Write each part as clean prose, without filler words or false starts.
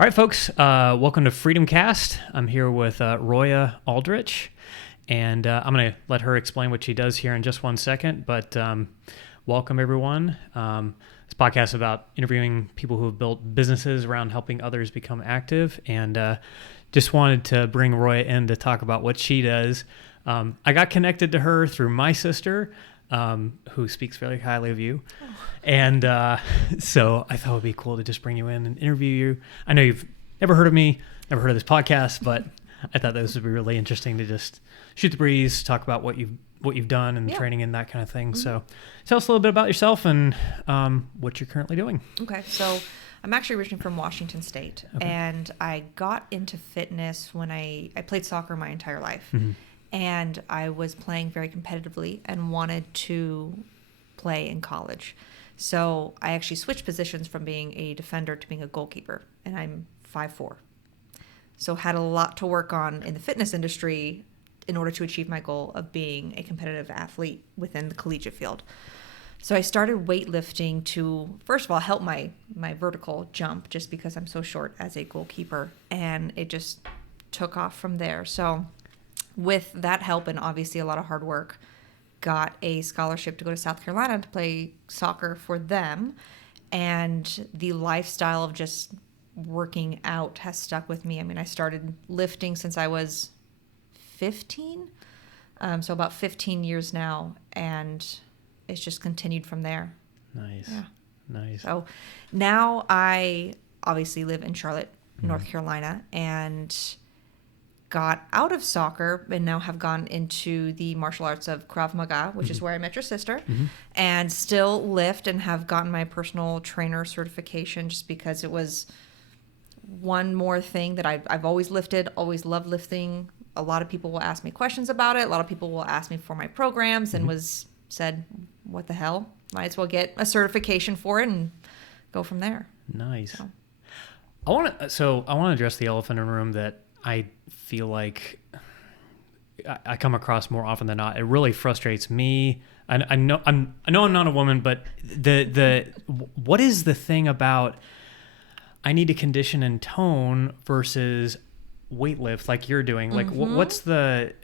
All right, folks, welcome to FreedomCast. I'm here with Roya Aldrich, and I'm going to let her explain what she does here in just one second, but welcome, everyone. This podcast is about interviewing people who have built businesses around helping others become active, and just wanted to bring Roya in to talk about what she does. I got connected to her through my sister, who speaks very highly of you. Oh. And so I thought it would be cool to just bring you in and interview you. I know you've never heard of me, never heard of this podcast, but I thought this would be really interesting to just shoot the breeze, talk about what you've done and training and that kind of thing. Mm-hmm. So tell us a little bit about yourself and what you're currently doing. Okay, so I'm actually originally from Washington State, and I got into fitness when I played soccer my entire life. Mm-hmm. And I was playing very competitively and wanted to play in college. So I actually switched positions from being a defender to being a goalkeeper, and I'm 5'4". So had a lot to work on in the fitness industry in order to achieve my goal of being a competitive athlete within the collegiate field. So I started weightlifting to, first of all, help my vertical jump just because I'm so short as a goalkeeper, and it just took off from there. So with that help and obviously a lot of hard work, got a scholarship to go to South Carolina to play soccer for them. And the lifestyle of just working out has stuck with me. I mean, I started lifting since I was 15, so about 15 years now, and it's just continued from there. Nice. Yeah. Nice. So now I obviously live in Charlotte, North Carolina, and got out of soccer and now have gone into the martial arts of Krav Maga, which is where I met your sister, and still lift and have gotten my personal trainer certification just because it was one more thing that I've always lifted, always loved lifting. A lot of people will ask me questions about it. A lot of people will ask me for my programs and said, what the hell? Might as well get a certification for it and go from there. Nice. So. I want to address the elephant in the room that I feel like I come across more often than not. It really frustrates me. I know I'm not a woman, but what is the thing about I need to condition and tone versus weightlift like you're doing? Like what's the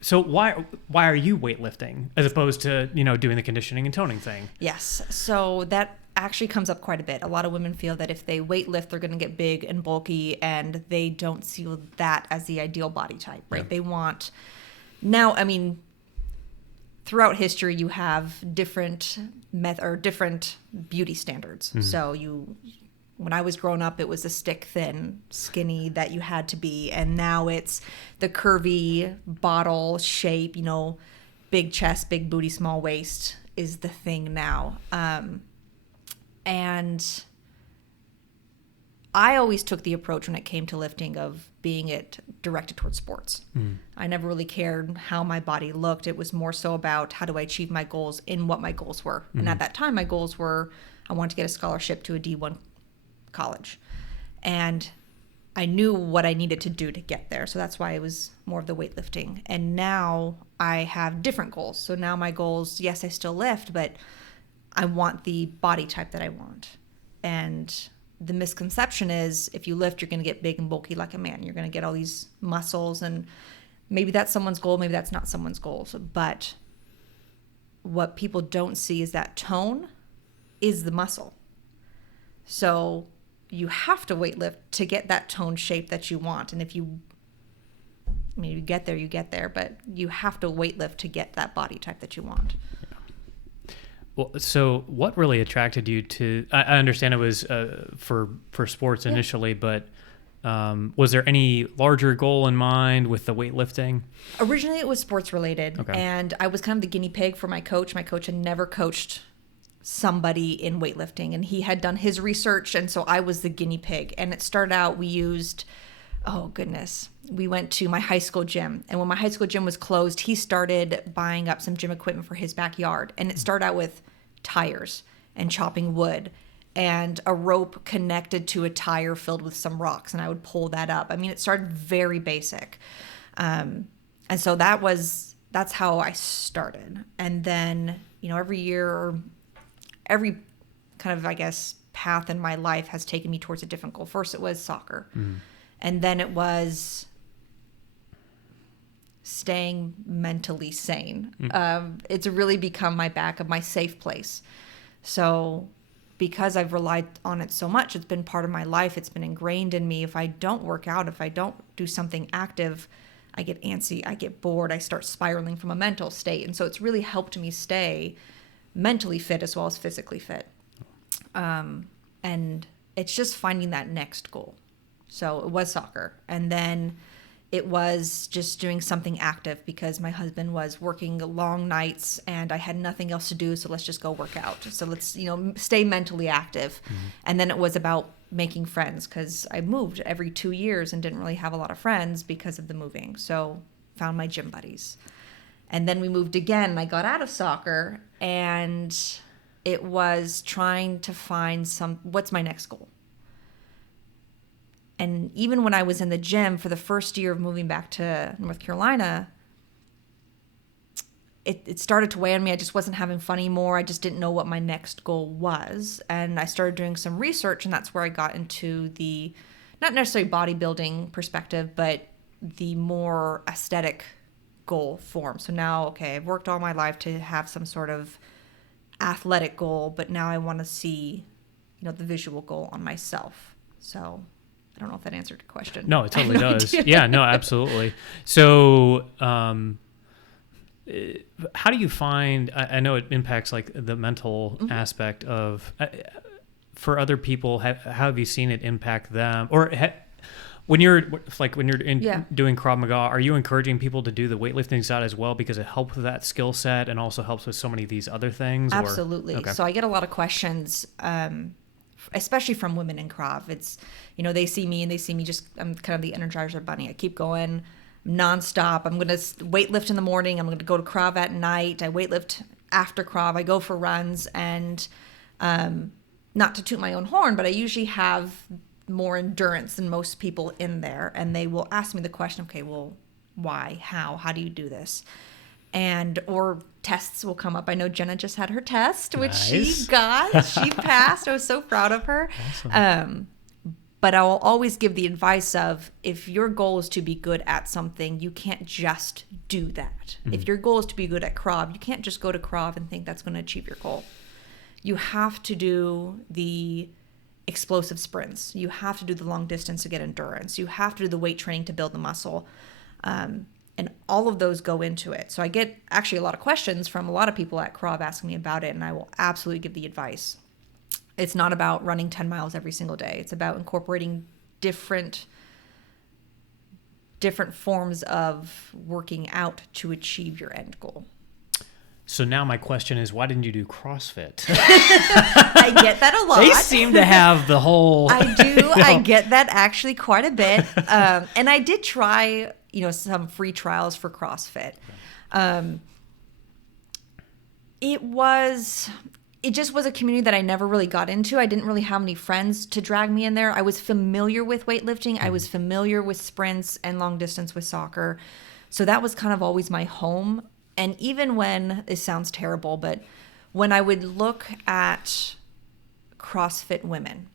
so why are you weightlifting as opposed to doing the conditioning and toning thing? Yes, so that actually comes up quite a bit. A lot of women feel that if they weightlift, they're going to get big and bulky, and they don't see that as the ideal body type, right? Yeah. They want... Now, I mean, throughout history, you have different beauty standards. Mm-hmm. So when I was growing up, it was a stick thin, skinny that you had to be, and now it's the curvy bottle shape, big chest, big booty, small waist is the thing now. And I always took the approach when it came to lifting of being it directed towards sports. I never really cared how my body looked. It was more so about how do I achieve my goals in what my goals were. And at that time, my goals were I wanted to get a scholarship to a D1 college. And I knew what I needed to do to get there. So that's why it was more of the weightlifting. And now I have different goals. So now my goals, yes, I still lift, but I want the body type that I want. And the misconception is if you lift, you're going to get big and bulky like a man. You're going to get all these muscles, and maybe that's someone's goal. Maybe that's not someone's goal. But what people don't see is that tone is the muscle. So you have to weightlift to get that tone shape that you want. And if you get there, but you have to weightlift to get that body type that you want. Well, so what really attracted you to? I understand it was for sports initially, but was there any larger goal in mind with the weightlifting? Originally, it was sports related, and I was kind of the guinea pig for my coach. My coach had never coached somebody in weightlifting, and he had done his research, and so I was the guinea pig. And it started out, we went to my high school gym, and when my high school gym was closed, he started buying up some gym equipment for his backyard. And it started out with tires and chopping wood and a rope connected to a tire filled with some rocks, and I would pull that up. I mean, it started very basic. And so that's how I started. And then, every year, every kind of, path in my life has taken me towards a different goal. First, it was soccer. And then it was staying mentally sane. It's really become my safe place. So because I've relied on it so much, it's been part of my life. It's been ingrained in me. If I don't work out, if I don't do something active, I get antsy, I get bored, I start spiraling from a mental state. And so it's really helped me stay mentally fit as well as physically fit. And it's just finding that next goal. So it was soccer. And then it was just doing something active because my husband was working long nights and I had nothing else to do. So let's just go work out. So let's, stay mentally active. And then it was about making friends because I moved every 2 years and didn't really have a lot of friends because of the moving. So found my gym buddies. And then we moved again and I got out of soccer and it was trying to find what's my next goal? And even when I was in the gym for the first year of moving back to North Carolina, it started to weigh on me. I just wasn't having fun anymore. I just didn't know what my next goal was. And I started doing some research, and that's where I got into the, not necessarily bodybuilding perspective, but the more aesthetic goal form. So now, okay, I've worked all my life to have some sort of athletic goal, but now I want to see, the visual goal on myself. So I don't know if that answered your question. No, it totally does. Yeah, no, absolutely. So, how do you find, I know it impacts like the mental aspect of, for other people, how have you seen it impact them? Or when you're doing Krav Maga, are you encouraging people to do the weightlifting side as well because it helps with that skill set and also helps with so many of these other things? Absolutely. Okay. So I get a lot of questions, especially from women in Krav. It's, they see me just, I'm kind of the Energizer Bunny. I keep going nonstop. I'm going to weightlift in the morning. I'm going to go to Krav at night. I weightlift after Krav. I go for runs and, not to toot my own horn, but I usually have more endurance than most people in there. And they will ask me the question, okay, well, why, how do you do this? Or tests will come up. I know Jenna just had her test, which she passed. I was so proud of her. Awesome. But I will always give the advice of, if your goal is to be good at something, you can't just do that. If your goal is to be good at Krav, you can't just go to Krav and think that's going to achieve your goal. You have to do the explosive sprints. You have to do the long distance to get endurance. You have to do the weight training to build the muscle. And all of those go into it. So I get actually a lot of questions from a lot of people at Krav asking me about it, and I will absolutely give the advice. It's not about running 10 miles every single day. It's about incorporating different forms of working out to achieve your end goal. So now my question is, why didn't you do CrossFit? I get that a lot. They seem to have the whole... I do. I get that actually quite a bit. And I did try, some free trials for CrossFit. It just was a community that I never really got into. I didn't really have any friends to drag me in there. I was familiar with weightlifting. I was familiar with sprints and long distance with soccer. So that was kind of always my home. And even when, it sounds terrible, but when I would look at CrossFit women,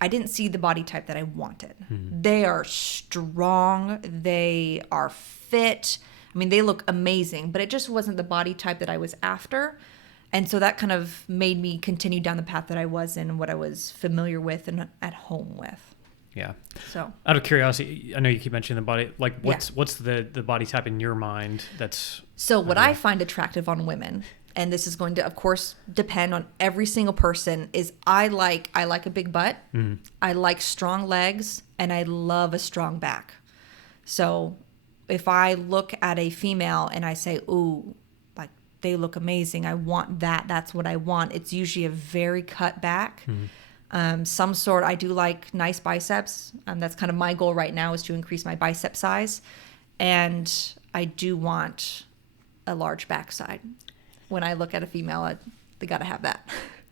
I didn't see the body type that I wanted. They are strong. They are fit. I mean, they look amazing, but it just wasn't the body type that I was after. And so that kind of made me continue down the path that I was in and what I was familiar with and at home with. Yeah. So out of curiosity, I know you keep mentioning the body, like what's the body type in your mind that's... So what I find attractive on women, and this is going to, of course, depend on every single person, is I like a big butt, I like strong legs, and I love a strong back. So if I look at a female and I say, ooh, like they look amazing, I want that, that's what I want, it's usually a very cut back. Some sort, I do like nice biceps. That's kind of my goal right now, is to increase my bicep size. And I do want a large backside. When I look at a female, they got to have that.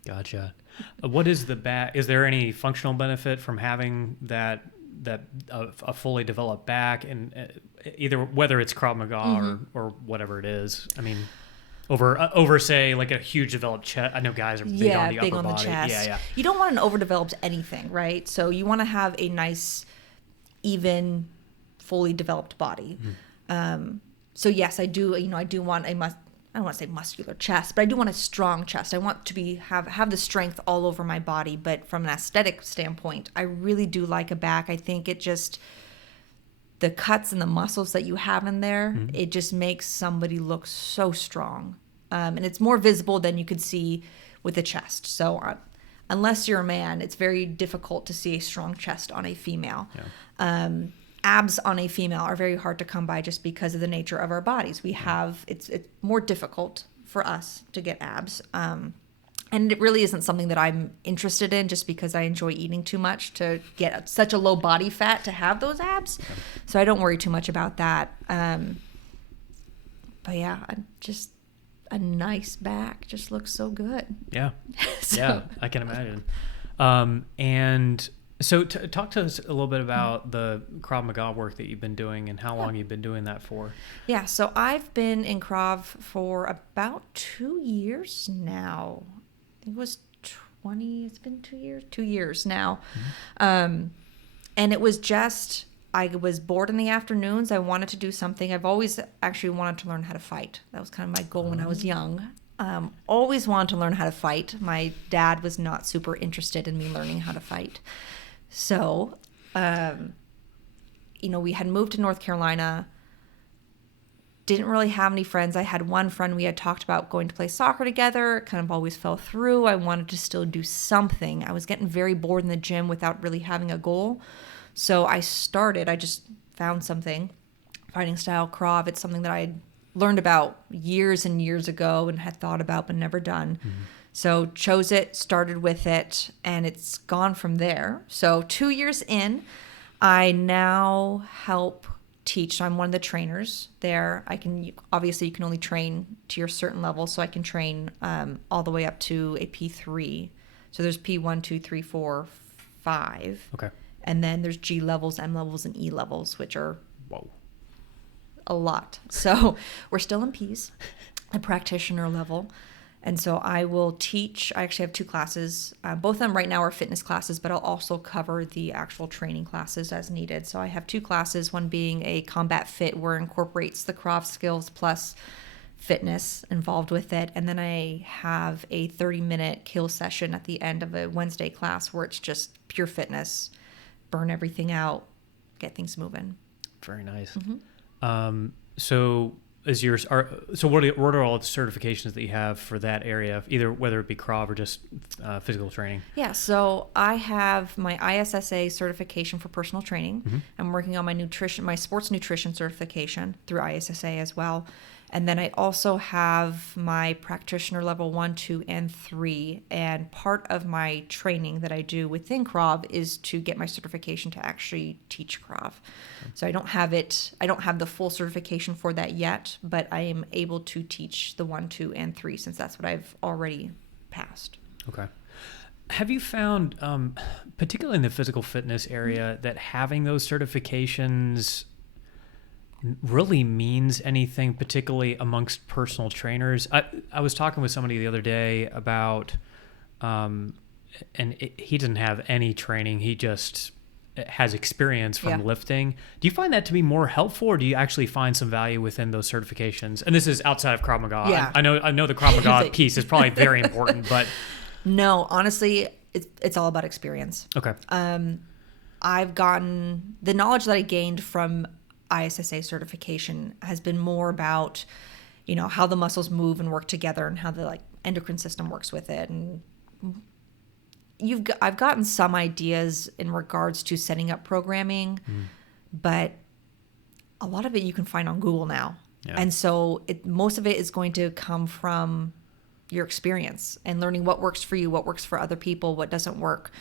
Gotcha. What is the back? Is there any functional benefit from having that a fully developed back, and either whether it's Krav Maga or whatever it is? I mean, Over say like a huge developed chest. I know guys are big on the big upper on the body. chest. Yeah. You don't want an overdeveloped anything, right? So you want to have a nice, even, fully developed body. So yes, I do. I do want I don't want to say muscular chest, but I do want a strong chest. I want to have the strength all over my body. But from an aesthetic standpoint, I really do like a back. I think it just, the cuts and the muscles that you have in there, it just makes somebody look so strong. And it's more visible than you could see with the chest. So unless you're a man, it's very difficult to see a strong chest on a female. Yeah. Abs on a female are very hard to come by just because of the nature of our bodies. It's more difficult for us to get abs. And it really isn't something that I'm interested in just because I enjoy eating too much to get such a low body fat to have those abs. Yeah. So I don't worry too much about that. But yeah, just a nice back just looks so good. Yeah. Yeah, I can imagine. And so talk to us a little bit about the Krav Maga work that you've been doing and how long you've been doing that for. Yeah, so I've been in Krav for about 2 years now. I think it was it's been 2 years now. And it was just, I was bored in the afternoons. I wanted to do something. I've always actually wanted to learn how to fight. That was kind of my goal when I was young. Always wanted to learn how to fight. My dad was not super interested in me learning how to fight. So, we had moved to North Carolina. Didn't really have any friends. I had one friend. We had talked about going to play soccer together. It kind of always fell through. I wanted to still do something. I was getting very bored in the gym without really having a goal. So I just found something, fighting style Krav. It's something that I had learned about years and years ago and had thought about but never done. So chose it, started with it, and it's gone from there. So 2 years in, I now help teach. So I'm one of the trainers there. Obviously you can only train to your certain level. So I can train all the way up to a P3. So there's P1, 2, 3, 4, 5. Okay. And then there's G levels, M levels, and E levels, which are a lot. So we're still in P's, the practitioner level. And so I will teach. I actually have 2 classes. Both of them right now are fitness classes, but I'll also cover the actual training classes as needed. So I have 2 classes, one being a combat fit where it incorporates the Krav skills plus fitness involved with it. And then I have a 30-minute kill session at the end of a Wednesday class where it's just pure fitness, burn everything out, get things moving. Very nice. So what are all the certifications that you have for that area, either whether it be Krav or just physical training? Yeah, so I have my ISSA certification for personal training. I'm working on my sports nutrition certification through ISSA as well. And then I also have my practitioner level 1, 2, and 3. And part of my training that I do within Krav is to get my certification to actually teach Krav. So I don't have the full certification for that yet, but I am able to teach the 1, 2, and 3 since that's what I've already passed. Okay. Have you found, particularly in the physical fitness area, that having those certifications really means anything, particularly amongst personal trainers? I was talking with somebody the other day about, he doesn't have any training. He just has experience from lifting. Do you find that to be more helpful, or do you actually find some value within those certifications? And this is outside of Krav Maga. Yeah. I know the Krav Maga piece is probably very important, but no, honestly, it's all about experience. Okay. I've gotten the knowledge that I gained from ISSA certification has been more about, how the muscles move and work together and how the endocrine system works with it. And I've gotten some ideas in regards to setting up programming, but a lot of it you can find on Google now. Yeah. And so most of it is going to come from your experience and learning what works for you, what works for other people, what doesn't work.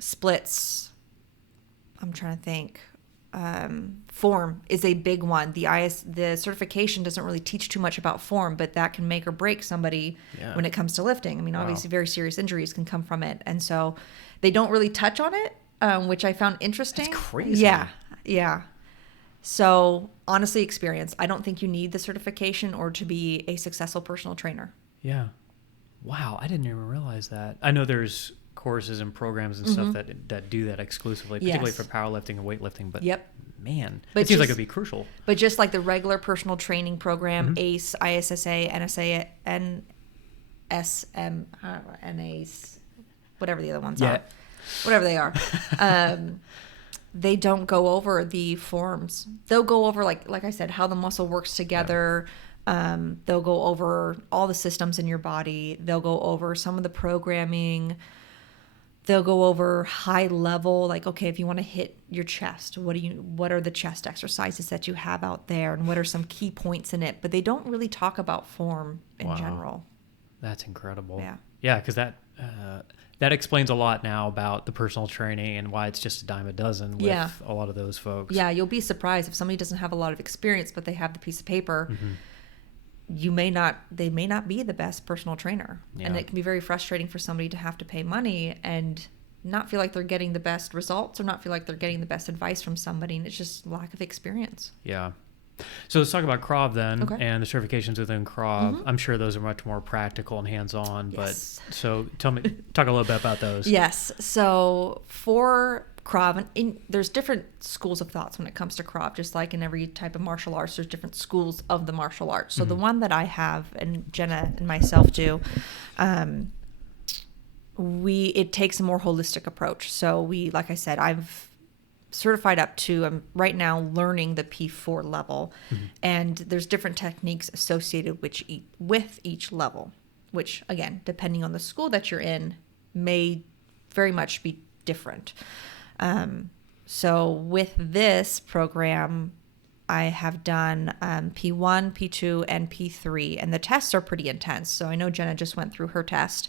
Splits. I'm trying to think. Form is a big one. The certification doesn't really teach too much about form, but that can make or break somebody when it comes to lifting. I mean, obviously very serious injuries can come from it. And so they don't really touch on it, which I found interesting. That's crazy. Yeah. So honestly, experience. I don't think you need the certification or to be a successful personal trainer. Yeah. Wow. I didn't even realize that. I know there's courses and programs and stuff that do that exclusively, particularly for powerlifting and weightlifting. But man, it seems like it'd be crucial. But just like the regular personal training program, ACE, ISSA, NSA, NSM, NAs, whatever the other ones are, whatever they are, they don't go over the forms. They'll go over, like I said, how the muscle works together. They'll go over all the systems in your body. They'll go over some of the programming. They'll go over high level, like, okay, if you want to hit your chest, what are the chest exercises that you have out there, and what are some key points in it? But they don't really talk about form in general. That's incredible. Yeah, because that explains a lot now about the personal training and why it's just a dime a dozen with a lot of those folks. Yeah, you'll be surprised if somebody doesn't have a lot of experience, but they have the piece of paper. They may not be the best personal trainer. And it can be very frustrating for somebody to have to pay money and not feel like they're getting the best results or not feel like they're getting the best advice from somebody. And it's just lack of experience. Yeah. So let's talk about Krav then, and the certifications within Krav. I'm sure those are much more practical and hands-on, but so talk a little bit about those. Yes. So for Krav, there's different schools of thoughts when it comes to Krav, just like in every type of martial arts, there's different schools of the martial arts. So the one that I have and Jenna and myself do, it takes a more holistic approach. So like I said, I've certified up to, I'm right now learning the P4 level, and there's different techniques associated with each level, which again, depending on the school that you're in, may very much be different. So with this program, I have done P1, P2, and P3, and the tests are pretty intense. So I know Jenna just went through her test.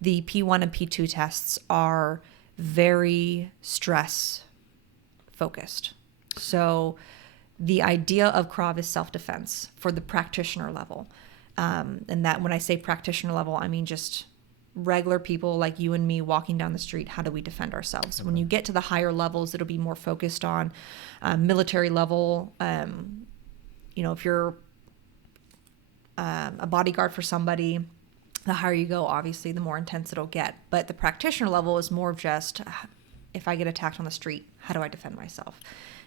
The P1 and P2 tests are very stress focused. So the idea of Krav is self-defense for the practitioner level. And that when I say practitioner level, I mean just regular people like you and me walking down the street. How do we defend ourselves? When you get to the higher levels, it'll be more focused on military level. If you're a bodyguard for somebody, the higher you go, obviously, the more intense it'll get. But the practitioner level is more of just, if I get attacked on the street, how do I defend myself?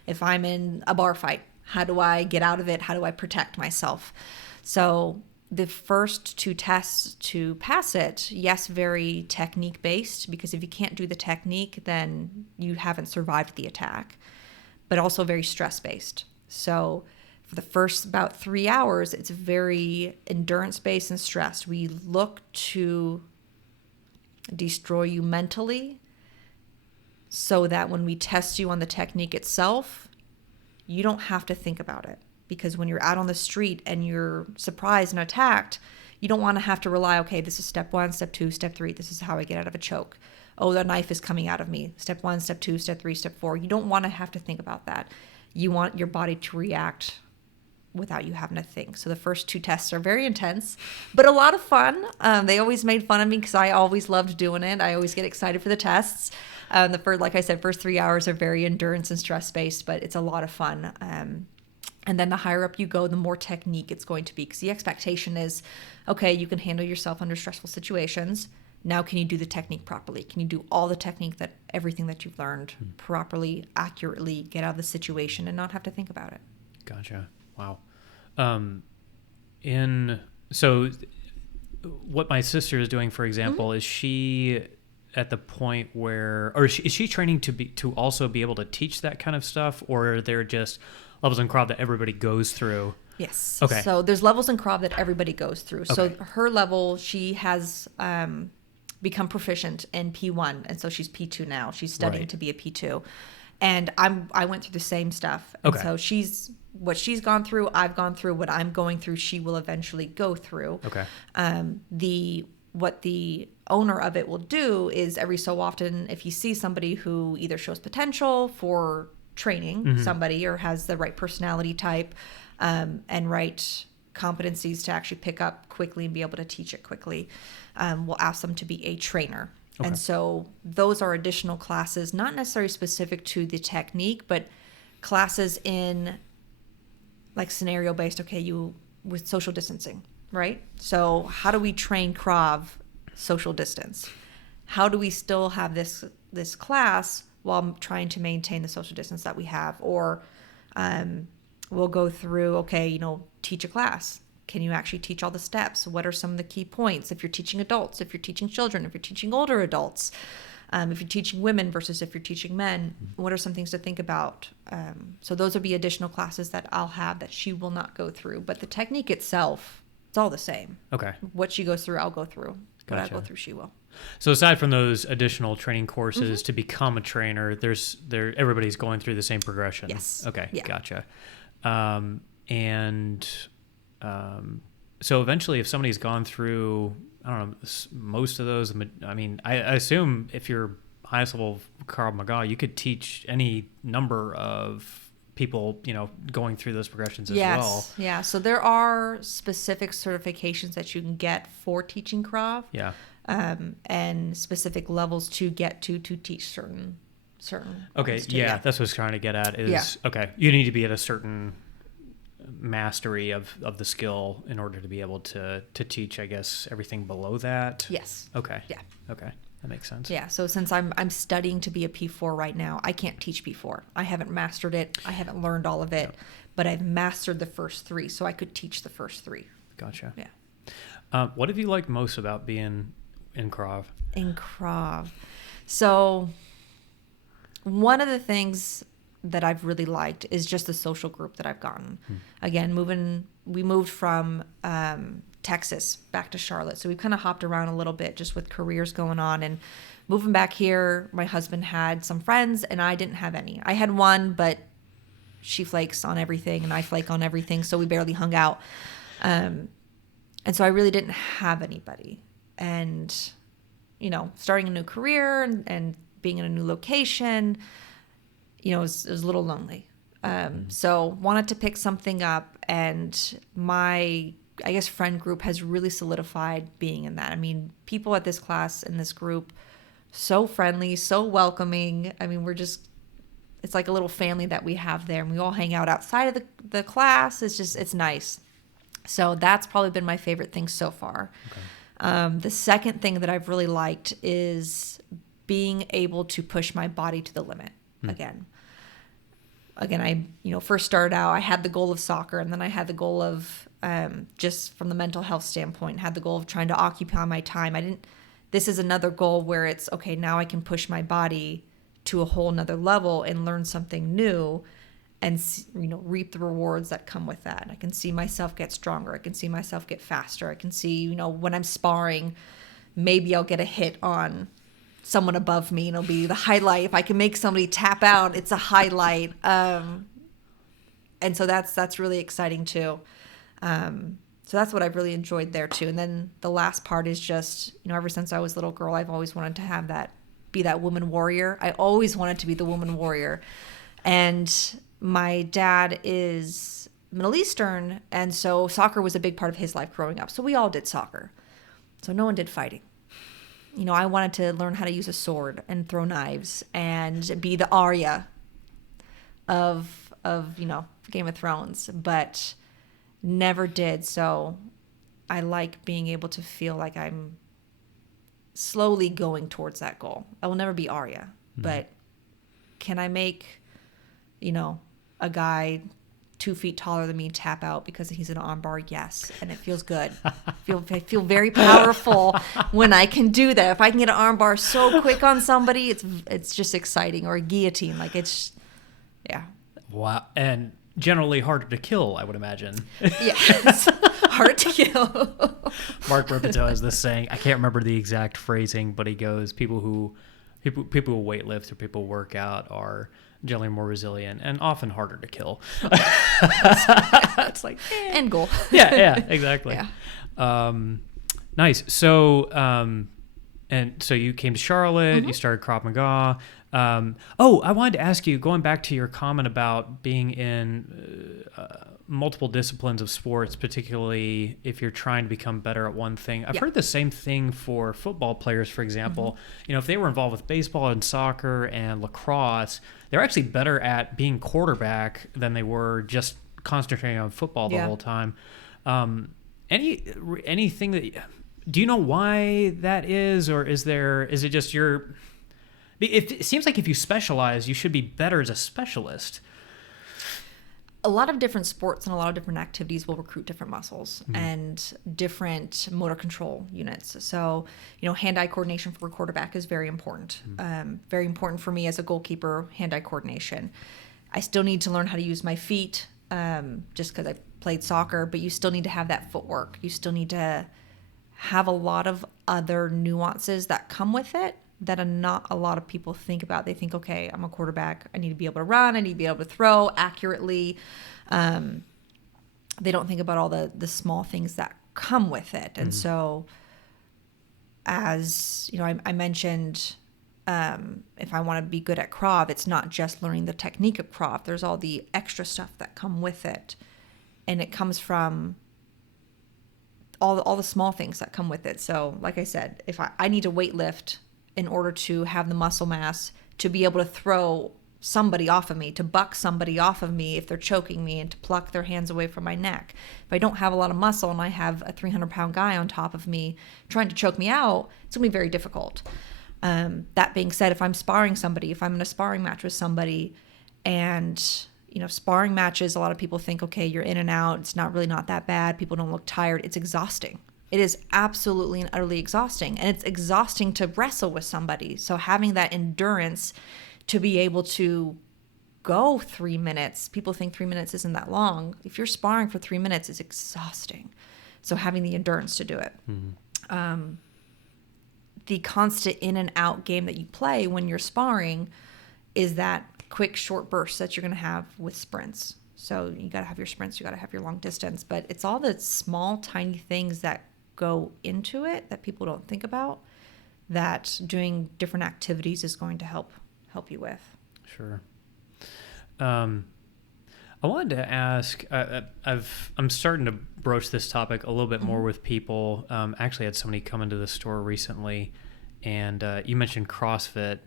If I'm in a bar fight, how do I get out of it? How do I protect myself? So the first two tests to pass it, yes, very technique based, because if you can't do the technique, then you haven't survived the attack, but also very stress based. So for the first about 3 hours, it's very endurance based and stressed. We look to destroy you mentally so that when we test you on the technique itself, you don't have to think about it. Because when you're out on the street and you're surprised and attacked, you don't want to have to rely, okay, this is step 1, step 2, step 3. This is how I get out of a choke. Oh, the knife is coming out of me. Step 1, step 2, step 3, step 4. You don't want to have to think about that. You want your body to react without you having to think. So the first two tests are very intense, but a lot of fun. They always made fun of me because I always loved doing it. I always get excited for the tests. Like I said, first 3 hours are very endurance and stress based, but it's a lot of fun. And then the higher up you go, the more technique it's going to be, because the expectation is, okay, you can handle yourself under stressful situations. Now, can you do the technique properly? Can you do all the technique, everything that you've learned properly, accurately, get out of the situation and not have to think about it? Gotcha. Wow. So what my sister is doing, for example, is she at the point where, or is she training to also be able to teach that kind of stuff, or are there just levels in Krav that everybody goes through? Yes. Okay. So there's levels in Krav that everybody goes through. Okay. So her level, she has become proficient in P1, and so she's P2 now. She's studying to be a P2, and I went through the same stuff. And so what she's gone through, I've gone through. What I'm going through, she will eventually go through. Okay. What the owner of it will do is every so often, if he sees somebody who either shows potential for training somebody or has the right personality type and right competencies to actually pick up quickly and be able to teach it quickly, we'll ask them to be a trainer. Okay. And so those are additional classes, not necessarily specific to the technique, but classes in like scenario based. Okay, you with social distancing, right? So how do we train Krav social distance? How do we still have this class while trying to maintain the social distance that we have? Or we'll go through, okay, teach a class. Can you actually teach all the steps? What are some of the key points? If you're teaching adults, if you're teaching children, if you're teaching older adults, if you're teaching women versus if you're teaching men, what are some things to think about? So those will be additional classes that I'll have that she will not go through. But the technique itself, it's all the same. Okay. What she goes through, I'll go through. What Gotcha. I go through, she will. So aside from those additional training courses to become a trainer, everybody's going through the same progression. Yes. Okay. Yeah. Gotcha. So eventually, if somebody's gone through, I don't know, most of those, I mean, I assume if you're highest level of Krav Maga, you could teach any number of people, going through those progressions as well. Yeah. So there are specific certifications that you can get for teaching Krav. Yeah. And specific levels to get to teach certain. Okay. Yeah, that's what I was trying to get at. Okay, you need to be at a certain mastery of the skill in order to be able to teach, I guess, everything below that. Yes. Okay. Yeah. Okay. That makes sense. Yeah. So since I'm studying to be a P4 right now, I can't teach P4. I haven't mastered it. I haven't learned all of it, but I've mastered the first 3, so I could teach the first 3. Gotcha. Yeah. What have you liked most about being in Krav? In Krav. So one of the things that I've really liked is just the social group that I've gotten. Again, we moved from Texas back to Charlotte. So we've kind of hopped around a little bit just with careers going on. And moving back here, my husband had some friends and I didn't have any. I had one, but she flakes on everything and I flake on everything. So we barely hung out. And so I really didn't have anybody. And, starting a new career and being in a new location, it was a little lonely. So wanted to pick something up, and my, I guess, friend group has really solidified being in that. I mean, people at this class, in this group, so friendly, so welcoming. I mean, it's like a little family that we have there, and we all hang out outside of the class. It's nice. So that's probably been my favorite thing so far. Okay. The second thing that I've really liked is being able to push my body to the limit again. I first started out, I had the goal of soccer, and then I had the goal of, just from the mental health standpoint, had the goal of trying to occupy my time. This is another goal where it's, okay, now I can push my body to a whole nother level and learn something new and, reap the rewards that come with that. I can see myself get stronger. I can see myself get faster. I can see, when I'm sparring, maybe I'll get a hit on someone above me, and it'll be the highlight. If I can make somebody tap out, it's a highlight. And so that's really exciting too. So that's what I've really enjoyed there too. And then the last part is just, ever since I was a little girl, I've always wanted to have be that woman warrior. I always wanted to be the woman warrior. And my dad is Middle Eastern, and so soccer was a big part of his life growing up. So we all did soccer. So no one did fighting. I wanted to learn how to use a sword and throw knives and be the Arya of Game of Thrones, but never did. So I like being able to feel like I'm slowly going towards that goal. I will never be Arya, but can I make, a guy 2 feet taller than me tap out because he's an armbar? Yes. And it feels good. I feel very powerful when I can do that. If I can get an armbar so quick on somebody, it's just exciting. Or a guillotine. Yeah. Wow. And generally harder to kill, I would imagine. Yes. Hard to kill. Mark Ripito has this saying, I can't remember the exact phrasing, but he goes, people who weightlift or people who work out are generally more resilient and often harder to kill. It's like end goal. Yeah, exactly. Yeah. Nice. So and so you came to Charlotte, you started Krav Maga. I wanted to ask you, going back to your comment about being in multiple disciplines of sports, particularly if you're trying to become better at one thing. I've heard the same thing for football players, for example. If they were involved with baseball and soccer and lacrosse, they're actually better at being quarterback than they were just concentrating on football the Yeah. whole time. Anything that, do you know why that is, or is it just it seems like if you specialize, you should be better as a specialist. A lot of different sports and a lot of different activities will recruit different muscles and different motor control units. So, hand-eye coordination for a quarterback is very important. Very important for me as a goalkeeper, hand-eye coordination. I still need to learn how to use my feet just because I played soccer, but you still need to have that footwork. You still need to have a lot of other nuances that come with it that not a lot of people think about. They think, okay, I'm a quarterback. I need to be able to run. I need to be able to throw accurately. They don't think about all the small things that come with it. And so, as I mentioned, if I want to be good at Krav, it's not just learning the technique of Krav. There's all the extra stuff that come with it. And it comes from all the small things that come with it. So, like I said, if I need to weight lift in order to have the muscle mass to be able to throw somebody off of me, to buck somebody off of me if they're choking me, and to pluck their hands away from my neck. If I don't have a lot of muscle and I have a 300-pound guy on top of me trying to choke me out, it's going to be very difficult. That being said, if I'm sparring somebody, if I'm in a sparring match with somebody, and sparring matches, a lot of people think, okay, you're in and out, it's not that bad, people don't look tired. It's exhausting. It is absolutely and utterly exhausting. And it's exhausting to wrestle with somebody. So having that endurance to be able to go 3 minutes, people think 3 minutes isn't that long. If you're sparring for 3 minutes, it's exhausting. So having the endurance to do it. The constant in and out game that you play when you're sparring is that quick short bursts that you're going to have with sprints. So you got to have your sprints, you got to have your long distance, but it's all the small, tiny things that go into it that people don't think about, that doing different activities is going to help you with. Sure. I wanted to ask, I'm starting to broach this topic a little bit more with people. Actually had somebody come into the store recently, and you mentioned CrossFit.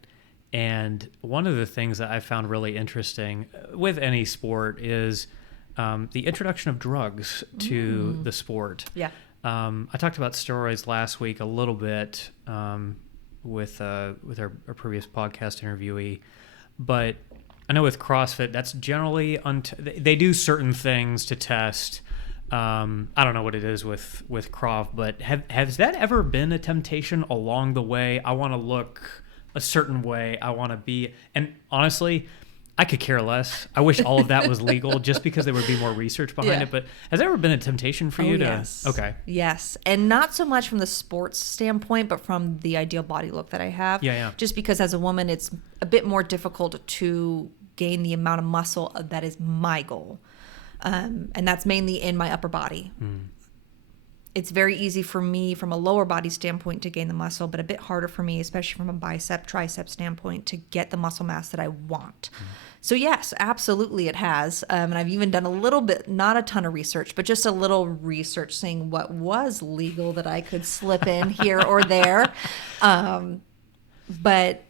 And one of the things that I found really interesting with any sport is the introduction of drugs to the sport. Yeah. I talked about steroids last week a little bit with our previous podcast interviewee, but I know with CrossFit, that's generally they do certain things to test. I don't know what it is with Krav, but has that ever been a temptation along the way? I want to look a certain way. I want to be, and honestly, I could care less. I wish all of that was legal just because there would be more research behind it. But has there ever been a temptation for you to? Yes. Okay. Yes. And not so much from the sports standpoint, but from the ideal body look that I have. Yeah. Just because as a woman, it's a bit more difficult to gain the amount of muscle that is my goal. And that's mainly in my upper body. It's very easy for me from a lower body standpoint to gain the muscle, but a bit harder for me, especially from a bicep, tricep standpoint, to get the muscle mass that I want. So yes, absolutely it has. And I've even done a little bit, not a ton of research, but just a little research saying what was legal that I could slip in here or there. But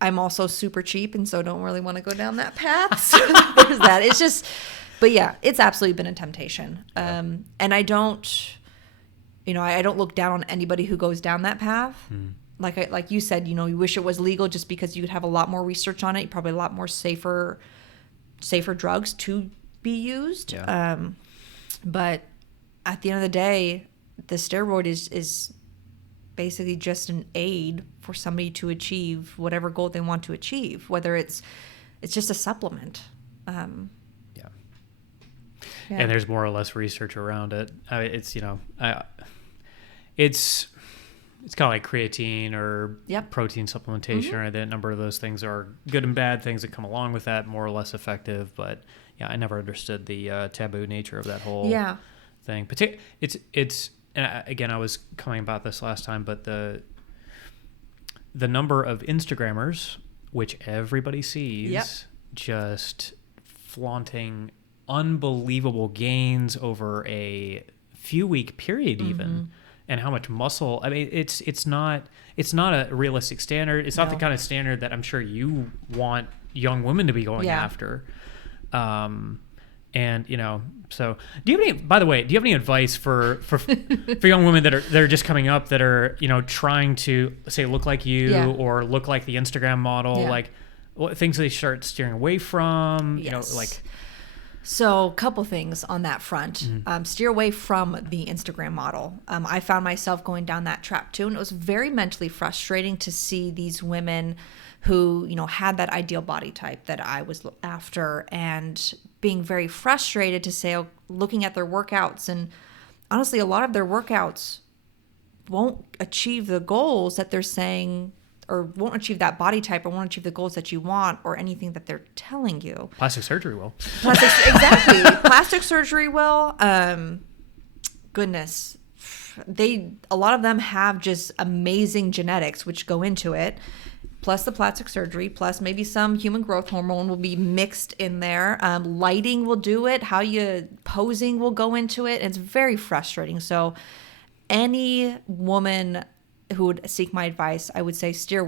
I'm also super cheap, and so don't really want to go down that path. So there's that. It's just, but yeah, it's absolutely been a temptation. And I don't... I don't look down on anybody who goes down that path. Like you said, you wish it was legal just because you'd have a lot more research on it. Probably a lot more safer drugs to be used. Yeah. But at the end of the day, the steroid is basically just an aid for somebody to achieve whatever goal they want to achieve, whether it's just a supplement. Yeah. And there's more or less research around it. It's kind of like creatine or protein supplementation, right? A number of those things are good and bad things that come along with that, more or less effective. But yeah, I never understood the taboo nature of that whole thing. It's and again, I was coming about this last time, but the number of Instagrammers, which everybody sees, just flaunting unbelievable gains over a few week period even, and how much muscle. I mean, it's not a realistic standard. It's not the kind of standard that I'm sure you want young women to be going after. And, so do you have any, by the way, do you have any advice for young women that are just coming up that are, trying to say, look like you or look like the Instagram model, like what things they start steering away from, Yes. So a couple things on that front. Steer away from the Instagram model. I found myself going down that trap too. And it was very mentally frustrating to see these women who, had that ideal body type that I was after, and being very frustrated to say, looking at their workouts. And honestly, a lot of their workouts won't achieve the goals that they're saying, or won't achieve that body type, or won't achieve the goals that you want, or anything that they're telling you. Plastic surgery will. Exactly. Plastic surgery will. Goodness. A lot of them have just amazing genetics, which go into it. Plus the plastic surgery, plus maybe some human growth hormone will be mixed in there. Lighting will do it. How you posing will go into it. It's very frustrating. So any woman who would seek my advice, I would say steer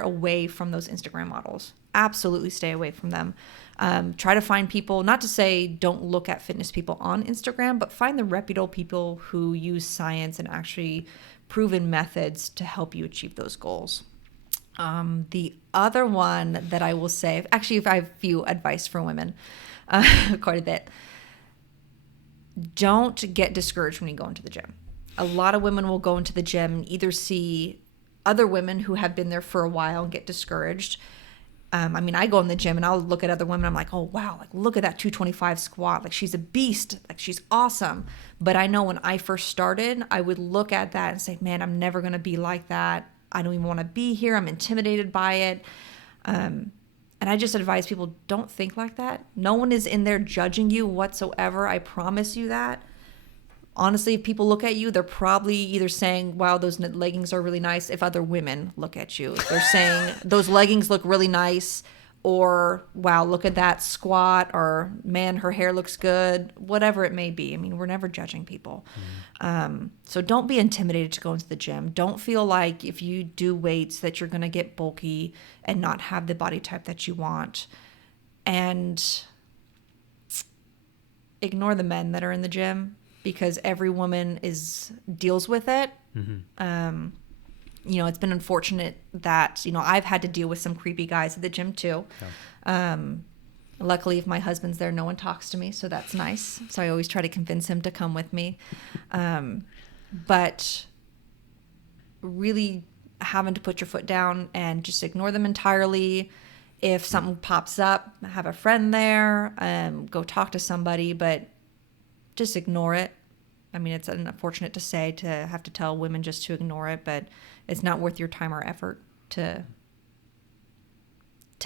away from those Instagram models. Absolutely stay away from them. Try to find people, not to say don't look at fitness people on Instagram, but find the reputable people who use science and actually proven methods to help you achieve those goals. The other one that I will say, actually, if I have a few advice for women, quite a bit, don't get discouraged when you go into the gym. A lot of women will go into the gym and either see other women who have been there for a while and get discouraged. I go in the gym and I'll look at other women. I'm like, oh, wow, like look at that 225 squat. Like she's a beast. Like she's awesome. But I know when I first started, I would look at that and say, man, I'm never going to be like that. I don't even want to be here. I'm intimidated by it. And I just advise people, don't think like that. No one is in there judging you whatsoever. I promise you that. Honestly, if people look at you, they're probably either saying, wow, those leggings are really nice. If other women look at you, they're saying, those leggings look really nice. Or, wow, look at that squat. Or, man, her hair looks good. Whatever it may be. We're never judging people. So don't be intimidated to go into the gym. Don't feel like if you do weights that you're going to get bulky and not have the body type that you want. And ignore the men that are in the gym, because every woman deals with it. Mm-hmm. It's been unfortunate that, I've had to deal with some creepy guys at the gym too. Yeah. Luckily, if my husband's there, no one talks to me, so that's nice. So I always try to convince him to come with me. But really having to put your foot down and just ignore them entirely. If something pops up, have a friend there, go talk to somebody, but just ignore it. It's unfortunate to say, to have to tell women just to ignore it, but it's not worth your time or effort to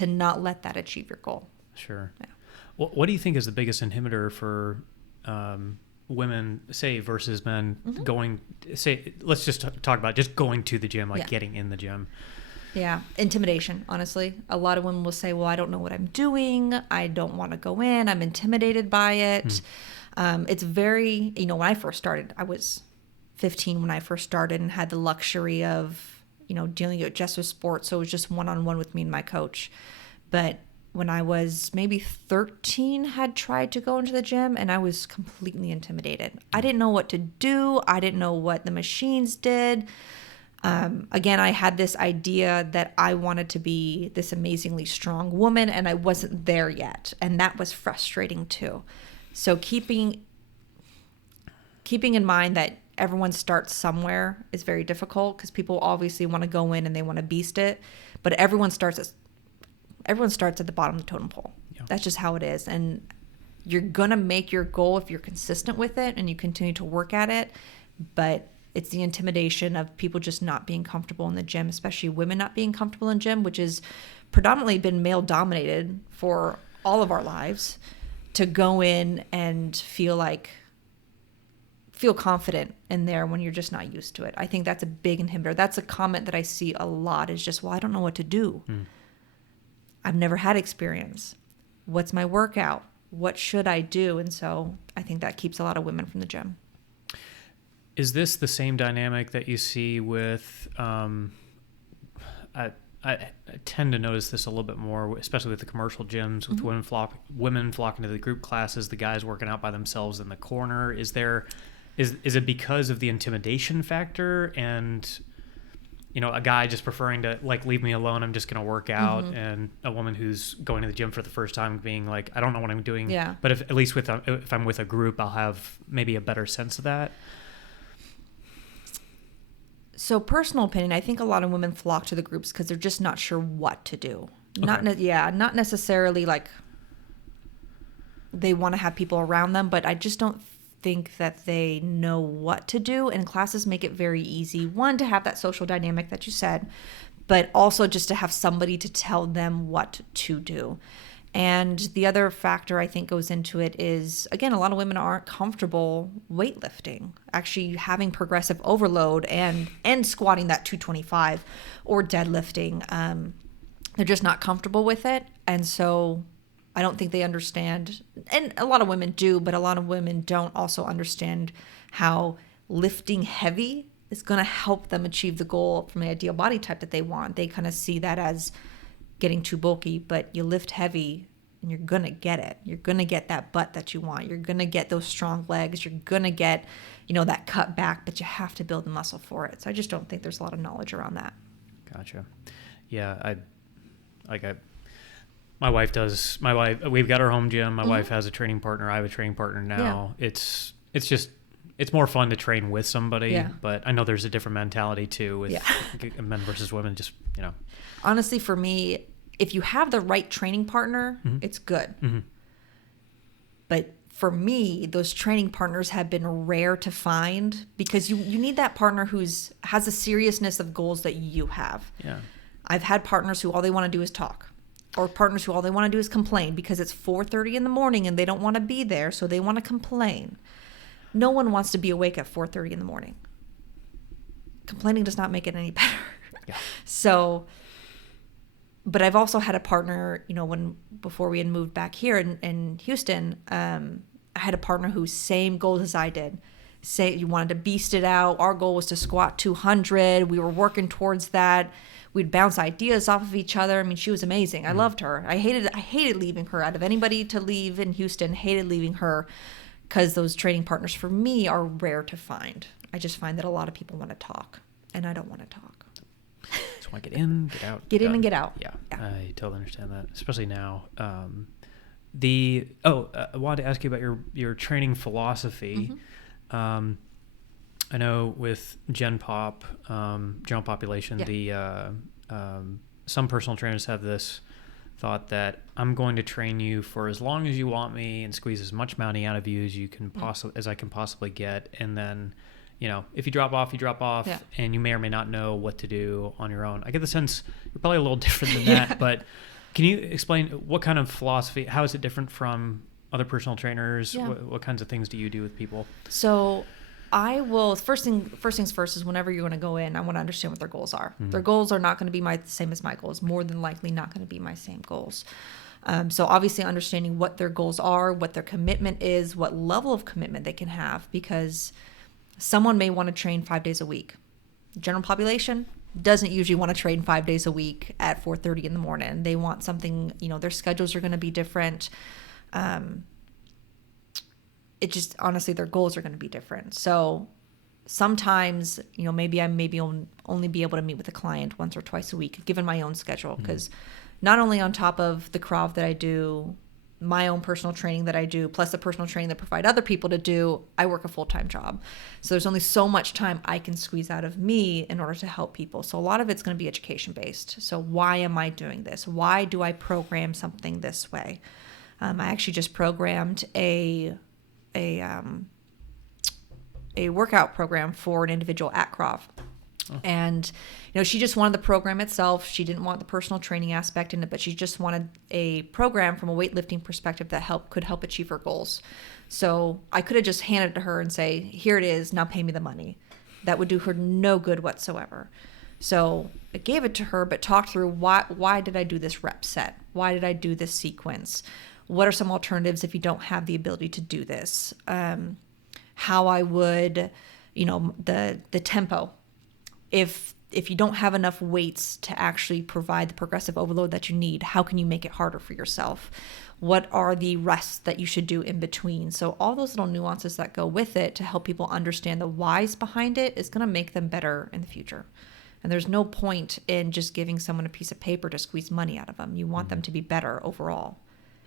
not let that achieve your goal. Sure. Yeah. What do you think is the biggest inhibitor for women, say, versus men going, say, let's just talk about just going to the gym, getting in the gym. Yeah. Intimidation, honestly. A lot of women will say, well, I don't know what I'm doing. I don't want to go in. I'm intimidated by it. It's very, when I first started, I was 15 when I first started and had the luxury of, dealing just with sports. So it was just one-on-one with me and my coach. But when I was maybe 13, had tried to go into the gym and I was completely intimidated. I didn't know what to do. I didn't know what the machines did. Again, I had this idea that I wanted to be this amazingly strong woman and I wasn't there yet. And that was frustrating too. So keeping in mind that everyone starts somewhere is very difficult, because people obviously want to go in and they want to beast it, but everyone starts at the bottom of the totem pole. Yeah. That's just how it is. And you're going to make your goal if you're consistent with it and you continue to work at it. But it's the intimidation of people just not being comfortable in the gym, especially women not being comfortable in gym, which has predominantly been male dominated for all of our lives, to go in and feel confident in there when you're just not used to it. I think that's a big inhibitor. That's a comment that I see a lot, is just, well, I don't know what to do. I've never had experience. What's my workout? What should I do? And so I think that keeps a lot of women from the gym. Is this the same dynamic that you see with I tend to notice this a little bit more, especially with the commercial gyms, with women flocking to the group classes, the guys working out by themselves in the corner. Is it because of the intimidation factor and, a guy just preferring to leave me alone, I'm just going to work out, and a woman who's going to the gym for the first time being like, I don't know what I'm doing. Yeah. But if I'm with a group, I'll have maybe a better sense of that. So personal opinion, I think a lot of women flock to the groups because they're just not sure what to do. Okay. Not necessarily like they want to have people around them, but I just don't think that they know what to do. And classes make it very easy. One, to have that social dynamic that you said, but also just to have somebody to tell them what to do. And the other factor I think goes into it is, again, a lot of women aren't comfortable weightlifting, actually having progressive overload and squatting that 225 or deadlifting. They're just not comfortable with it. And so I don't think they understand, and a lot of women do, but a lot of women don't also understand how lifting heavy is going to help them achieve the goal from the ideal body type that they want. They kind of see that as getting too bulky, but you lift heavy and you're going to get it. You're going to get that butt that you want. You're going to get those strong legs. You're going to get, that cut back, but you have to build the muscle for it. So I just don't think there's a lot of knowledge around that. Gotcha. Yeah. My wife, we've got our home gym. My wife has a training partner. I have a training partner now. Yeah. It's more fun to train with somebody, but I know there's a different mentality too with men versus women, Honestly, for me, if you have the right training partner, it's good. Mm-hmm. But for me, those training partners have been rare to find because you need that partner has a seriousness of goals that you have. Yeah. I've had partners who all they want to do is talk, or partners who all they want to do is complain because it's 4:30 in the morning and they don't want to be there, so they want to complain. No one wants to be awake at 4:30 in the morning. Complaining does not make it any better. Yeah. So, but I've also had a partner, before we had moved back here in Houston, I had a partner whose same goals as I did. Say you wanted to beast it out. Our goal was to squat 200. We were working towards that. We'd bounce ideas off of each other. I mean, she was amazing. I loved her. I hated leaving her. Out of anybody to leave in Houston, hated leaving her because those training partners for me are rare to find. I just find that a lot of people want to talk, and I don't want to talk. Just want to get in, get out. Get in and get out. Yeah, I totally understand that, especially now. I wanted to ask you about your training philosophy. Mm-hmm. I know with Gen Pop, general population, some personal trainers have this thought that I'm going to train you for as long as you want me and squeeze as much money out of you as you can as I can possibly get, and then if you drop off, and you may or may not know what to do on your own. I get the sense you're probably a little different than that, but can you explain what kind of philosophy? How is it different from other personal trainers? Yeah. What kinds of things do you do with people? So I will, first things first is whenever you're going to go in, I want to understand what their goals are. Mm-hmm. Their goals are not going to be the same as my goals, more than likely not going to be my same goals. So obviously understanding what their goals are, what their commitment is, what level of commitment they can have, because someone may want to train 5 days a week. General population doesn't usually want to train 5 days a week at 4:30 in the morning. They want something, their schedules are going to be different. It just, honestly, their goals are going to be different. So sometimes, maybe I only be able to meet with a client once or twice a week, given my own schedule. Because not only on top of the Krav that I do, my own personal training that I do, plus the personal training that I provide other people to do, I work a full-time job. So there's only so much time I can squeeze out of me in order to help people. So a lot of it's going to be education-based. So why am I doing this? Why do I program something this way? I actually just programmed a workout program for an individual at Krav. Oh. And, she just wanted the program itself. She didn't want the personal training aspect in it, but she just wanted a program from a weightlifting perspective that could help achieve her goals. So I could have just handed it to her and say, here it is, now pay me the money. That would do her no good whatsoever. So I gave it to her, but talked through why did I do this rep set? Why did I do this sequence? What are some alternatives if you don't have the ability to do this? How I would, the tempo. If if you don't have enough weights to actually provide the progressive overload that you need, how can you make it harder for yourself? What are the rests that you should do in between? So all those little nuances that go with it to help people understand the whys behind it is going to make them better in the future. And there's no point in just giving someone a piece of paper to squeeze money out of them. You want them to be better overall.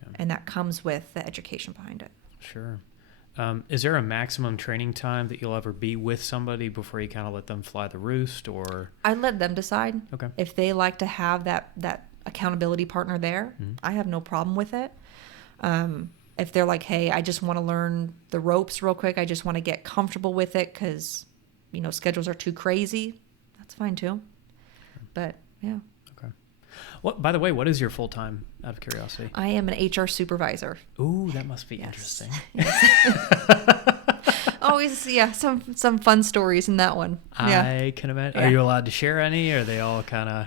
Yeah. And that comes with the education behind it. Sure. Is there a maximum training time that you'll ever be with somebody before you kind of let them fly the roost, or? I let them decide. Okay. If they like to have that accountability partner there, I have no problem with it. If they're like, hey, I just want to learn the ropes real quick, I just want to get comfortable with it because, schedules are too crazy, that's fine too. But yeah. Okay. By the way, what is your full time, out of curiosity? I am an HR supervisor. Ooh, that must be interesting. Always, yeah, some fun stories in that one. Yeah. I can imagine. Yeah. Are you allowed to share any, or are they all kind of?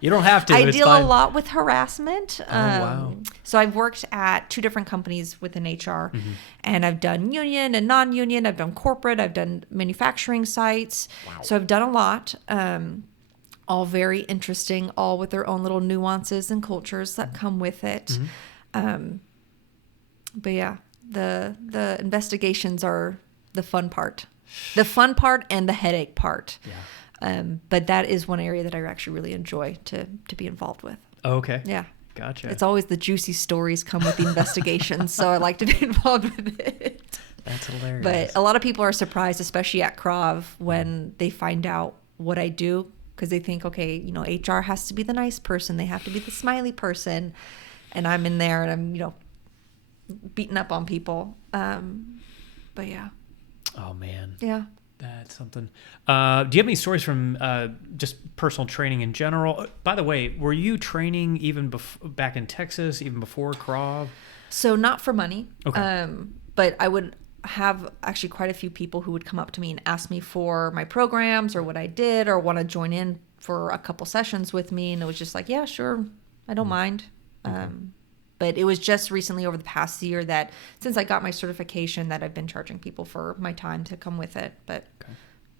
You don't have to. I deal a lot with harassment. Oh, wow. So I've worked at 2 different companies within HR, and I've done union and non-union. I've done corporate. I've done manufacturing sites. Wow. So I've done a lot. All very interesting, all with their own little nuances and cultures that come with it. But yeah, the investigations are the fun part. The fun part and the headache part. Yeah. But that is one area that I actually really enjoy to be involved with. Oh, okay. Yeah. Gotcha. It's always the juicy stories come with the investigations, so I like to be involved with it. That's hilarious. But a lot of people are surprised, especially at Krav, when they find out what I do, because they think, okay, HR has to be the nice person. They have to be the smiley person. And I'm in there and I'm, beating up on people. But yeah. Oh, man. Yeah. That's something. Do you have any stories from just personal training in general? By the way, were you training even back in Texas, even before Krav? So not for money. Okay. But I would have actually quite a few people who would come up to me and ask me for my programs or what I did or want to join in for a couple sessions with me. And it was just like, yeah, sure. I don't mind. Okay. But it was just recently over the past year that since I got my certification that I've been charging people for my time to come with it. But okay.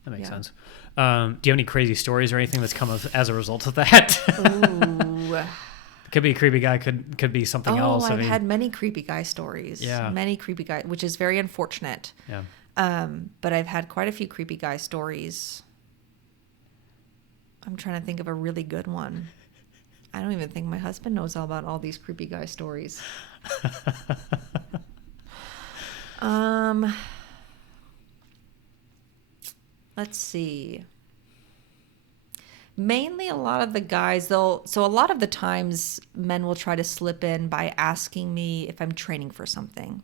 That makes sense. Do you have any crazy stories or anything that's come as a result of that? Ooh. Could be a creepy guy, could be something else. I've had many creepy guy stories. Yeah. Many creepy guy, which is very unfortunate. Yeah. But I've had quite a few creepy guy stories. I'm trying to think of a really good one. I don't even think my husband knows all about all these creepy guy stories. Let's see. Mainly a lot of the guys, so a lot of the times men will try to slip in by asking me if I'm training for something.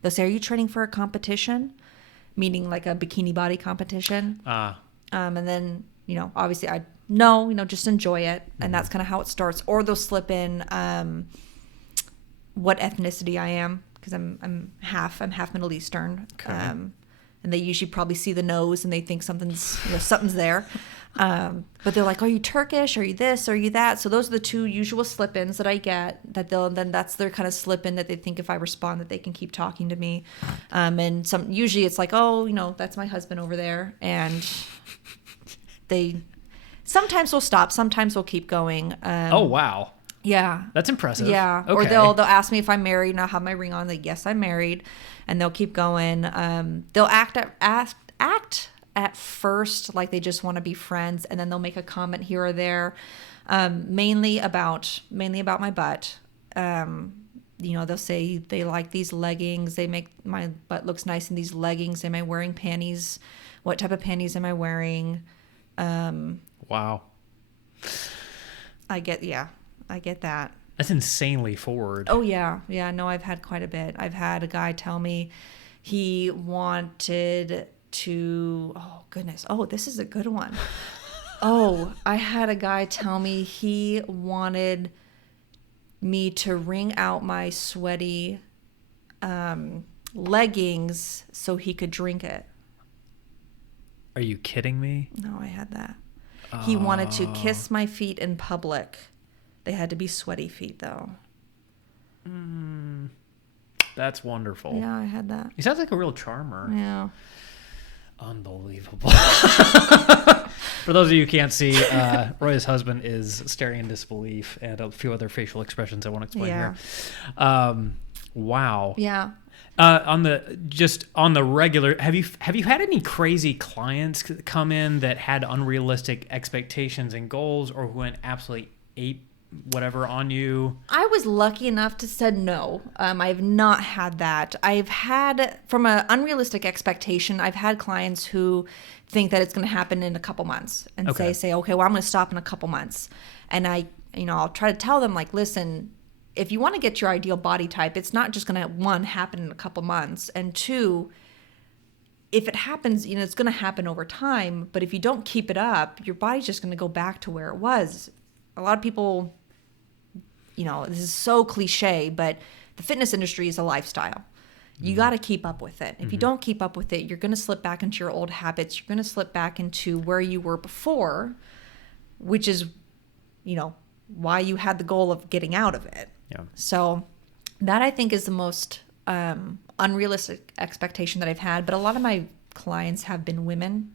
They'll say, are you training for a competition? Meaning like a bikini body competition. And then, obviously no, just enjoy it. And that's kind of how it starts. Or they'll slip in what ethnicity I am, because I'm half Middle Eastern. Okay. And they usually probably see the nose and they think something's there. But they're like, are you Turkish? Are you this? Are you that? So those are the 2 usual slip-ins that I get, then that's their kind of slip-in that they think if I respond that they can keep talking to me. And usually it's like, oh, that's my husband over there. And they sometimes will stop, sometimes they'll keep going. Oh, wow. Yeah. That's impressive. Yeah. Okay. Or they'll ask me if I'm married and I'll have my ring on. Like, yes, I'm married. And they'll keep going. They'll act at first like they just want to be friends, and then they'll make a comment here or there, mainly about my butt. They'll say they like these leggings. They make my butt looks nice in these leggings. Am I wearing panties? What type of panties am I wearing? Wow. I get that. That's insanely forward. Oh, yeah. Yeah, no, I've had quite a bit. I've had a guy tell me he wanted to... Oh, goodness. Oh, this is a good one. I had a guy tell me he wanted me to wring out my sweaty leggings so he could drink it. Are you kidding me? No, I had that. He wanted to kiss my feet in public. They had to be sweaty feet, though. That's wonderful. Yeah, I had that. He sounds like a real charmer. Yeah. Unbelievable. For those of you who can't see, Roya's husband is staring in disbelief, and a few other facial expressions I won't explain here. Wow. Yeah. On the regular, have you had any crazy clients come in that had unrealistic expectations and goals, or who went absolutely ape whatever on you? I was lucky enough to say no. I've not had that. I've had, from an unrealistic expectation, I've had clients who think that it's going to happen in a couple months and say, okay, well, I'm going to stop in a couple months. And I'll try to tell them, like, listen, if you want to get your ideal body type, it's not just going to, one, happen in a couple months, and two, if it happens, it's going to happen over time. But if you don't keep it up, your body's just going to go back to where it was. A lot of people, this is so cliche, but the fitness industry is a lifestyle. You got to keep up with it. If you don't keep up with it, you're going to slip back into your old habits. You're going to slip back into where you were before, which is, why you had the goal of getting out of it. Yeah. So that, I think, is the most unrealistic expectation that I've had. But a lot of my clients have been women,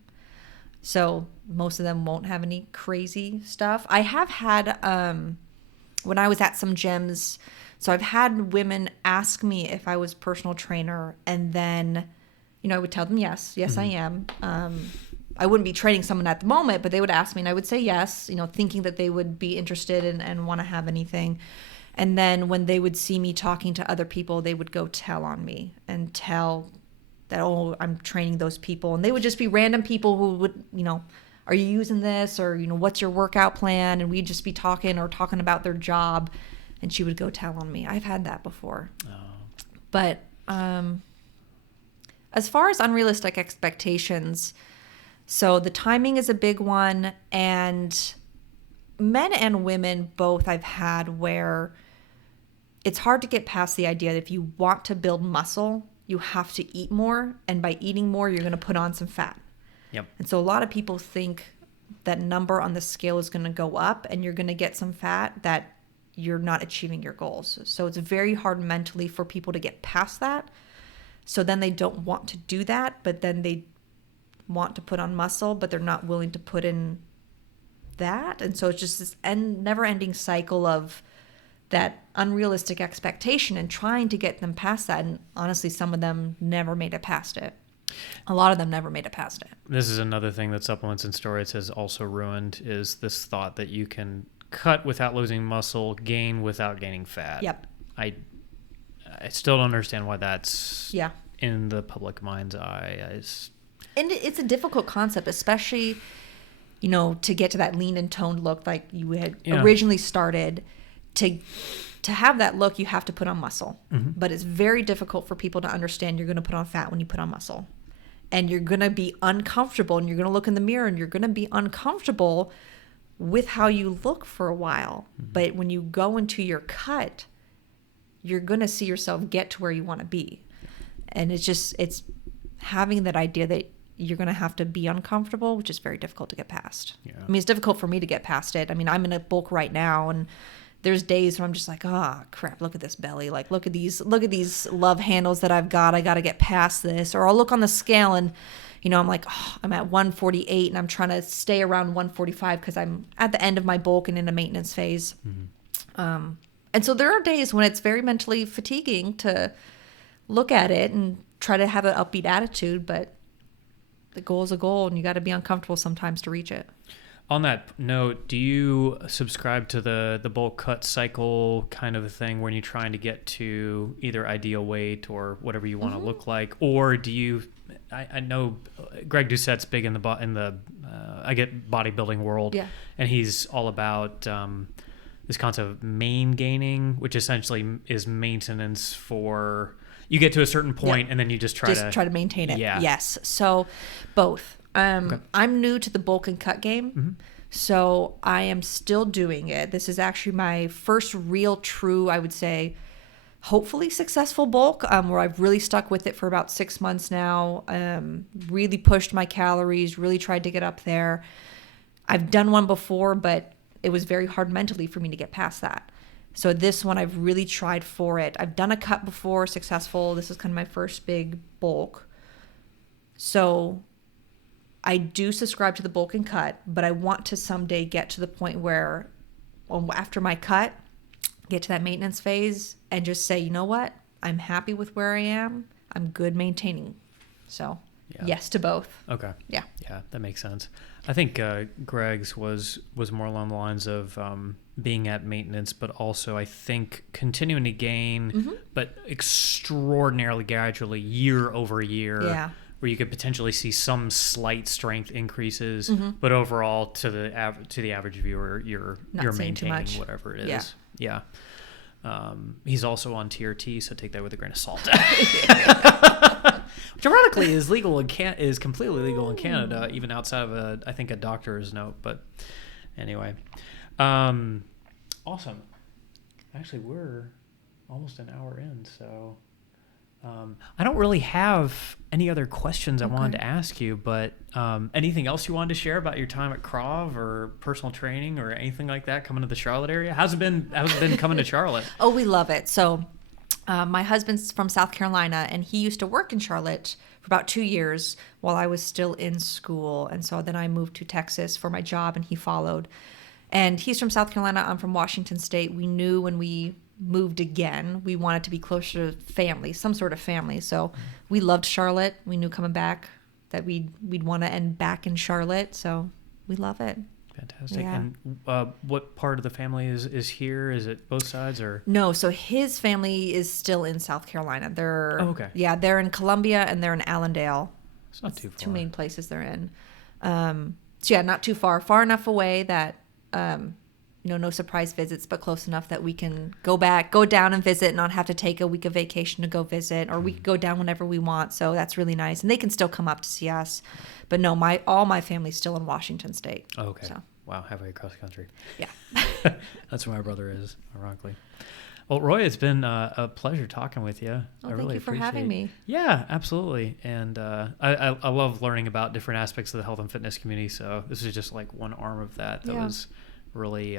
so most of them won't have any crazy stuff. I have had, when I was at some gyms, so I've had women ask me if I was personal trainer, and then, I would tell them yes, I am. I wouldn't be training someone at the moment, but they would ask me and I would say yes, thinking that they would be interested and want to have anything. And then when they would see me talking to other people, they would go tell on me and tell that, oh, I'm training those people. And they would just be random people who would, are you using this? Or, what's your workout plan? And we'd just be talking about their job. And she would go tell on me. I've had that before. Oh. But as far as unrealistic expectations, so the timing is a big one. And men and women both I've had where it's hard to get past the idea that if you want to build muscle, you have to eat more. And by eating more, you're going to put on some fat. Yep. And so a lot of people think that number on the scale is going to go up and you're going to get some fat, that you're not achieving your goals. So it's very hard mentally for people to get past that. So then they don't want to do that, but then they want to put on muscle, but they're not willing to put in that. And so it's just this never-ending cycle of that unrealistic expectation and trying to get them past that. And honestly, some of them never made it past it. A lot of them never made it past it. This is another thing that supplements and steroids has also ruined, is this thought that you can cut without losing muscle, gain without gaining fat. Yep. I still don't understand why that's Yeah. in the public mind's eye. And it's a difficult concept, especially, to get to that lean and toned look like you had originally started. To have that look, you have to put on muscle. Mm-hmm. But it's very difficult for people to understand you're going to put on fat when you put on muscle. And you're going to be uncomfortable, and you're going to look in the mirror and you're going to be uncomfortable with how you look for a while. Mm-hmm. But when you go into your cut, you're going to see yourself get to where you want to be. And it's having that idea that you're going to have to be uncomfortable, which is very difficult to get past. Yeah. I mean, it's difficult for me to get past it. I mean, I'm in a bulk right now, and there's days when I'm just like, oh crap, look at this belly. Like, look at these love handles that I've got. I got to get past this. Or I'll look on the scale and, I'm like, oh, I'm at 148 and I'm trying to stay around 145 because I'm at the end of my bulk and in a maintenance phase. Mm-hmm. And so there are days when it's very mentally fatiguing to look at it and try to have an upbeat attitude, but the goal is a goal and you got to be uncomfortable sometimes to reach it. On that note, do you subscribe to the bulk cut cycle kind of a thing when you're trying to get to either ideal weight or whatever you want to look like? Or do you, I know Greg Doucette's big in the I get bodybuilding world, yeah, and he's all about this concept of main gaining, which essentially is maintenance for, you get to a certain point, and then you just try to maintain it. Yeah. Yes. So both. Okay. I'm new to the bulk and cut game, so I am still doing it. This is actually my first real true, I would say, hopefully successful bulk, where I've really stuck with it for about 6 months now, really pushed my calories, really tried to get up there. I've done one before, but it was very hard mentally for me to get past that. So this one, I've really tried for it. I've done a cut before, successful. This is kind of my first big bulk. So I do subscribe to the bulk and cut, but I want to someday get to the point where after my cut, get to that maintenance phase and just say, you know what? I'm happy with where I am. I'm good maintaining. So yes to both. Okay. Yeah. Yeah, that makes sense. I think Greg's was more along the lines of being at maintenance, but also I think continuing to gain, but extraordinarily gradually year over year. Yeah. Where you could potentially see some slight strength increases, but overall to the average viewer, you're maintaining whatever it is. Yeah. He's also on tier T, so take that with a grain of salt. Which ironically is legal is completely legal in Canada, even outside of I think a doctor's note. But anyway, awesome. Actually, we're almost an hour in, so. I don't really have any other questions I wanted to ask you, but anything else you wanted to share about your time at Krav or personal training or anything like that coming to the Charlotte area? How's it been coming to Charlotte? Oh, we love it. So my husband's from South Carolina, and he used to work in Charlotte for about 2 years while I was still in school. And so then I moved to Texas for my job, and he followed. And he's from South Carolina. I'm from Washington State. We knew when we moved again, we wanted to be closer to family, some sort of family. So we loved Charlotte. We knew coming back that we'd want to end back in Charlotte. So we love it. Fantastic. Yeah. And what part of the family is here? Is it both sides or? No, so his family is still in South Carolina. They're they're in Columbia and they're in Allendale. It's not too far. Two main places they're in. So yeah, not too far enough away that no surprise visits, but close enough that we can go down and visit, not have to take a week of vacation to go visit, or we can go down whenever we want. So that's really nice. And they can still come up to see us. But no, all my family's still in Washington State. Oh, okay. So. Wow, halfway across the country. Yeah. That's where my brother is, ironically. Well, Roy, it's been a pleasure talking with you. Well, thank you for having me. Yeah, absolutely. And I love learning about different aspects of the health and fitness community. So this is just like one arm of that was really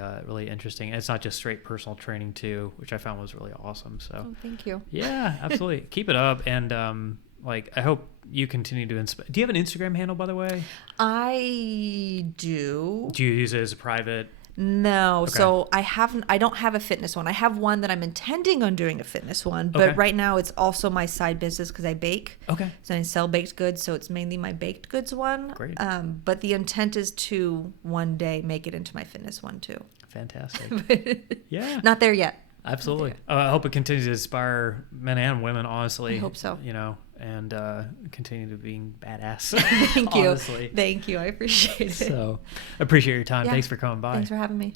interesting. And it's not just straight personal training too, which I found was really awesome. So thank you. Yeah, absolutely. Keep it up. And I hope you continue to inspire. Do you have an Instagram handle, by the way? I do. Do you use it as a private? No. Okay. So I don't have a fitness one. I have one that I'm intending on doing a fitness one, but right now it's also my side business because I bake. Okay. So I sell baked goods, so it's mainly my baked goods one. Great. But the intent is to one day make it into my fitness one too. Fantastic. Yeah. Not there yet. Absolutely. I hope it continues to inspire men and women, honestly. I hope so. And continue to being badass. Thank you. Honestly. Thank you. I appreciate it. So, appreciate your time. Yeah. Thanks for coming by. Thanks for having me.